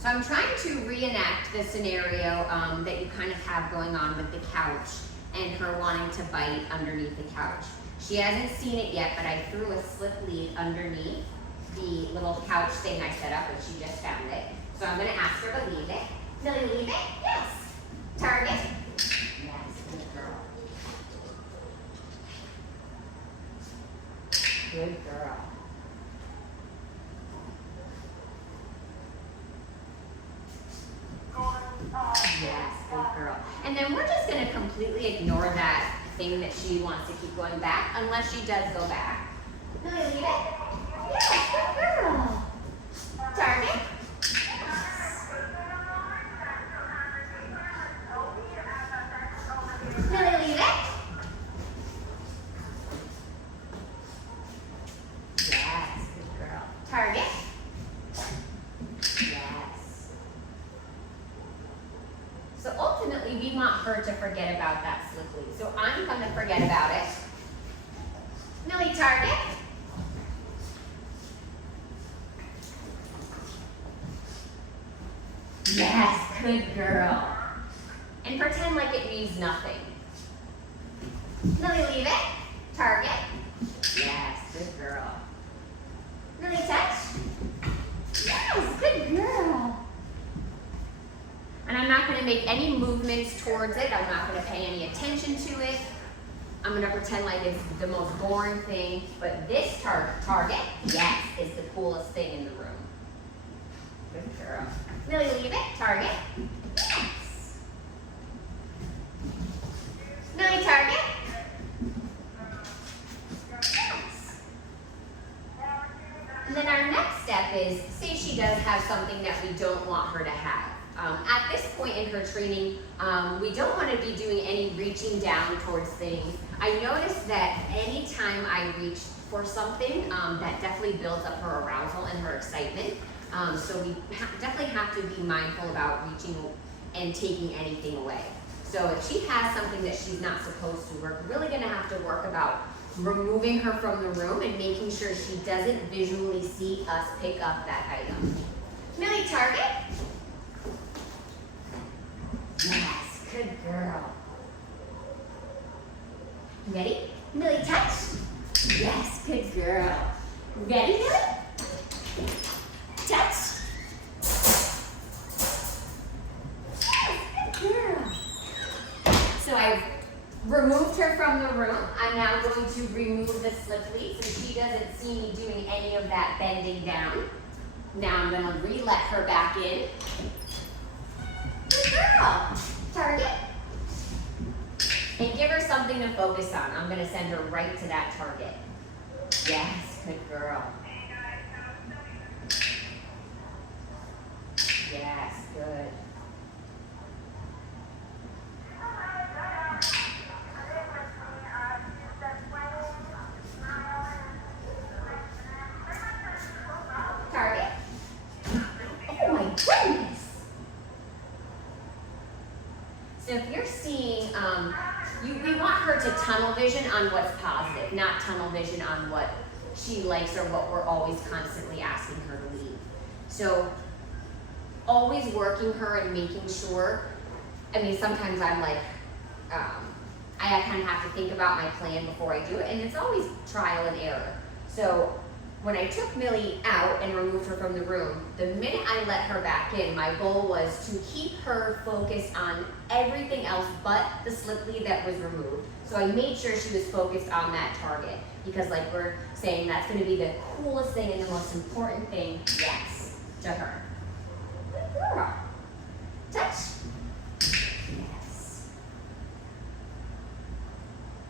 So I'm trying to reenact the scenario that you kind of have going on with the couch and her wanting to bite underneath the couch. She hasn't seen it yet, but I threw a slip lead underneath the little couch thing I set up, and she just found it. So I'm gonna ask her to leave it. Millie, leave it? Yes. Target? Yes, good girl. Good girl. Yes, good girl. And then we're just going to completely ignore that thing that she wants to keep going back, unless she does go back. Millie, leave it. Yes, good girl. Target. Millie, leave it. Yes, good girl. Target. Yes. So ultimately, we want her to forget about that slip lead. So I'm going to forget about it. Millie, target. Yes, good girl. And pretend like it means nothing. Millie, leave it. Target. Yes, good girl. Millie, touch. Yes, good girl. And I'm not going to make any movements towards it. I'm not going to pay any attention to it. I'm going to pretend like it's the most boring thing. But this target, yes, is the coolest thing in the room. Good girl. Millie, leave it. Target. Yes. Millie, target. Yes. And then our next step is, say she does have something that we don't want her to have. At this point in her training, we don't want to be doing any reaching down towards things. I noticed that anytime I reach for something, that definitely builds up her arousal and her excitement. So we definitely have to be mindful about reaching and taking anything away. So if she has something that she's not supposed to, we're really going to have to work about removing her from the room and making sure she doesn't visually see us pick up that item. Millie, target. Yes, good girl. Ready? Millie, touch. Yes, good girl. Ready, Millie? Touch. Yes, good girl. So I've removed her from the room. I'm now going to remove the slip lead so she doesn't see me doing any of that bending down. Now I'm going to re-let her back in. Good girl. Target. And give her something to focus on. I'm going to send her right to that target. Yes, good girl. Yes, good. Target. Oh my goodness. So if you're seeing, we want her to tunnel vision on what's positive, not tunnel vision on what she likes or what we're always constantly asking her to leave. So always working her and making sure, I mean, sometimes I'm like, I kind of have to think about my plan before I do it, and it's always trial and error. So when I took Millie out and removed her from the room, the minute I let her back in, my goal was to keep her focused on everything else but the slip lead that was removed. So I made sure she was focused on that target, because like we're saying, that's going to be the coolest thing and the most important thing, yes, to her. Good girl.